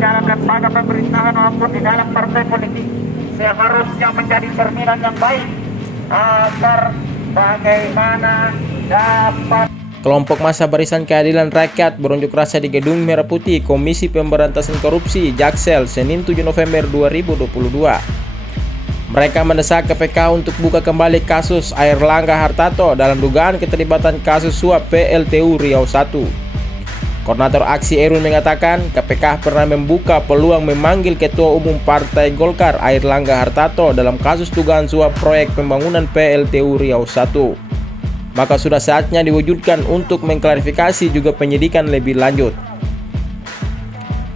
dalam lembaga pemerintahan maupun di dalam partai politik seharusnya menjadi cerminan yang baik agar bagaimana dapat. Kelompok massa Barisan Keadilan Rakyat berunjuk rasa di Gedung Merah Putih Komisi Pemberantasan Korupsi Jaksel Senin 7 November 2022. Mereka mendesak KPK untuk buka kembali kasus Airlangga Hartarto dalam dugaan keterlibatan kasus suap PLTU Riau I. Koordinator Aksi Erwin mengatakan KPK pernah membuka peluang memanggil Ketua Umum Partai Golkar Airlangga Hartarto dalam kasus dugaan suap proyek pembangunan PLTU Riau I. Maka sudah saatnya diwujudkan untuk mengklarifikasi juga penyidikan lebih lanjut.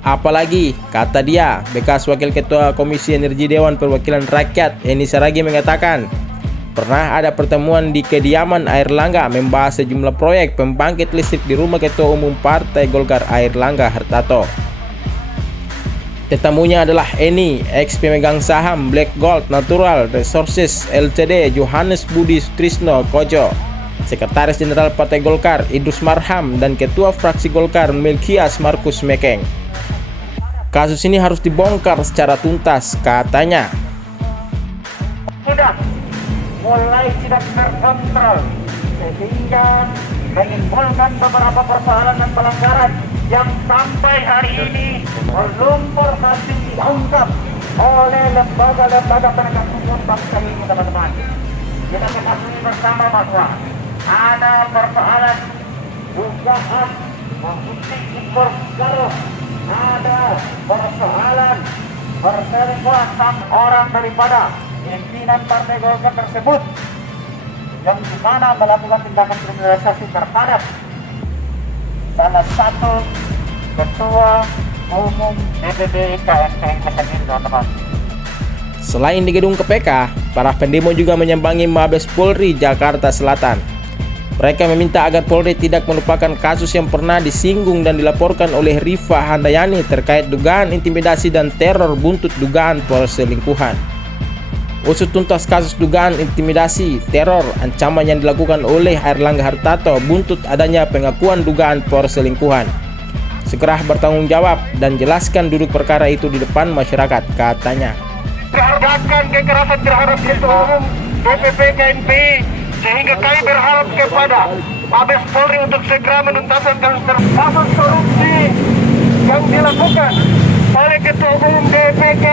Apalagi, kata dia, bekas Wakil Ketua Komisi Energi Dewan Perwakilan Rakyat Eni Saragih mengatakan pernah ada pertemuan di kediaman Airlangga membahas sejumlah proyek pembangkit listrik di rumah Ketua Umum Partai Golkar Airlangga Hartarto. Tetamunya adalah Eni, ex pemegang saham Black Gold Natural Resources Ltd Johannes Budi Sutrisno Kojo, Sekretaris Jenderal Partai Golkar Idrus Marham, dan Ketua Fraksi Golkar Melkias Markus Mekeng. Kasus ini harus dibongkar secara tuntas, katanya. Sudah mulai tidak terkontrol sehingga menimbulkan beberapa persoalan dan pelanggaran yang sampai hari ini belum berhasil diungkap oleh lembaga-lembaga penegak hukum bangsa ini, teman-teman. Kita ketahui bersama bahwa ada persoalan dugaan korupsi impor garam, ada persoalan perselingkuhan orang daripada pimpinan Partai Golkar tersebut yang dimana melakukan tindakan kriminalisasi terhadap salah satu ketua umum DPP KMPI sendiri, teman-teman. Selain di gedung KPK, para pendemo juga menyambangi Mabes Polri Jakarta Selatan. Mereka meminta agar Polri tidak melupakan kasus yang pernah disinggung dan dilaporkan oleh Rifa Handayani terkait dugaan intimidasi dan teror buntut dugaan perselingkuhan. Usut tuntas kasus dugaan intimidasi, teror, ancaman yang dilakukan oleh Airlangga Hartarto buntut adanya pengakuan dugaan perselingkuhan. Segera bertanggung jawab dan jelaskan duduk perkara itu di depan masyarakat, katanya. Hargakan kekerasan terhadap Ketua Umum DPP KMPI, sehingga kami berharap kepada Mabes Polri untuk segera menuntaskan kasus korupsi yang dilakukan oleh Ketua Umum DPP,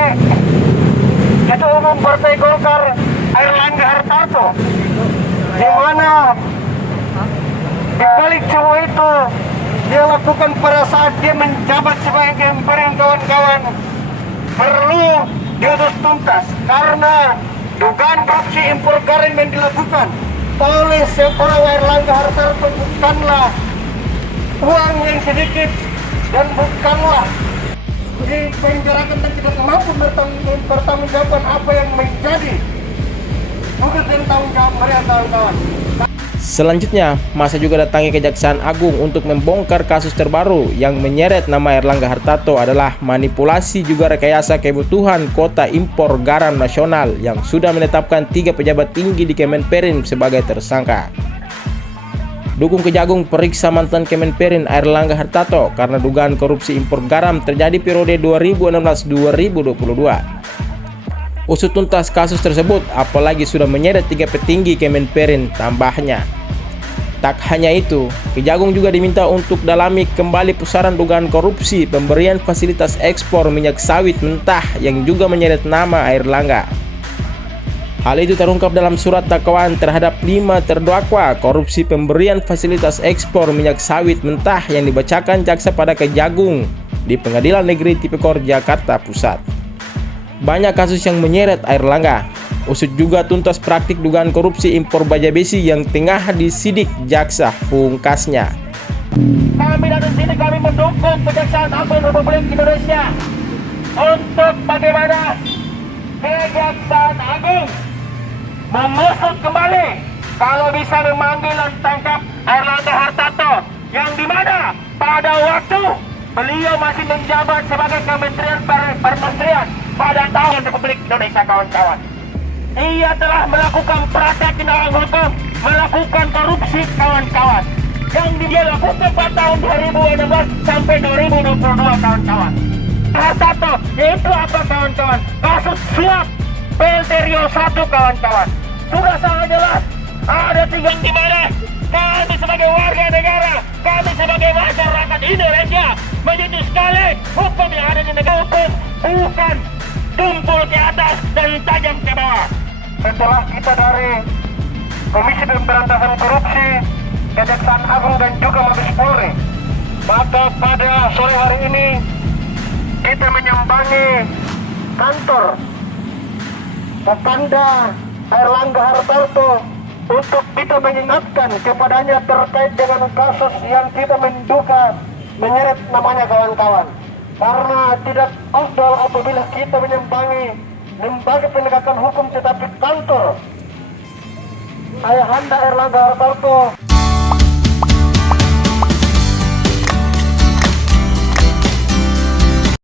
Ketua Umum Partai Golkar Airlangga Hartarto, di mana di balik semua itu dia lakukan pada saat dia menjabat sebagai pimpinan, kawan-kawan, perlu diurus tuntas karena dugaan korupsi impor garam yang dilakukan oleh seorang Airlangga Hartarto bukanlah uang yang sedikit dan bukanlah dipenjarakan dan tidak mampu bertanggungjawabkan apa yang menjadi tugas dan tanggung jawab mereka, kawan-kawan. Selanjutnya, masa juga datangi Kejaksaan Agung untuk membongkar kasus terbaru yang menyeret nama Airlangga Hartarto adalah manipulasi juga rekayasa kebutuhan kota impor garam nasional yang sudah menetapkan 3 pejabat tinggi di Kemenperin sebagai tersangka. Dukung Kejagung periksa mantan Kemenperin Airlangga Hartarto karena dugaan korupsi impor garam terjadi periode 2016-2022. Usut tuntas kasus tersebut apalagi sudah menyeret 3 petinggi Kemenperin, tambahnya. Tak hanya itu, Kejagung juga diminta untuk dalami kembali pusaran dugaan korupsi pemberian fasilitas ekspor minyak sawit mentah yang juga menyeret nama Airlangga. Hal itu terungkap dalam surat dakwaan terhadap 5 terdakwa korupsi pemberian fasilitas ekspor minyak sawit mentah yang dibacakan jaksa pada Kejagung di Pengadilan Negeri Tipikor Jakarta Pusat. Banyak kasus yang menyeret Airlangga. Usut juga tuntas praktik dugaan korupsi impor baja besi yang tengah disidik jaksa, pungkasnya. Kami dari sini mendukung Kejaksaan Agung Republik Indonesia untuk bagaimana Kejaksaan Agung mengusut kembali kalau bisa memanggil dan tangkap Airlangga Hartarto yang dimana pada waktu beliau masih menjabat sebagai Kementerian Perindustrian pada tahun Republik Indonesia, kawan-kawan. Ia telah melakukan praktek tindakan hukum, melakukan korupsi, kawan-kawan, yang dia lakukan pada tahun 2016 sampai 2022, kawan-kawan. Hartarto, yaitu apa kawan-kawan? Kasus suap PLT Riau 1 kawan-kawan. Sudah sangat jelas. Ada tiga di mana kami sebagai warga negara, kami sebagai masyarakat Indonesia menjadi sekali hukum yang ada di negara hukum bukan tumpul ke atas dan tajam ke bawah. Setelah kita dari Komisi Pemberantasan Korupsi, Kejaksaan Agung dan juga Mabes Polri, maka pada sore hari ini kita menyambangi kantor Kapolda Airlangga Hartarto untuk kita mengingatkan kepadanya terkait dengan kasus yang kita menduga menyeret namanya kawan-kawan. Karena tidak afdal apabila kita menyambangi lembaga penegakan hukum tetapi kantor Ayahanda Airlangga Hartarto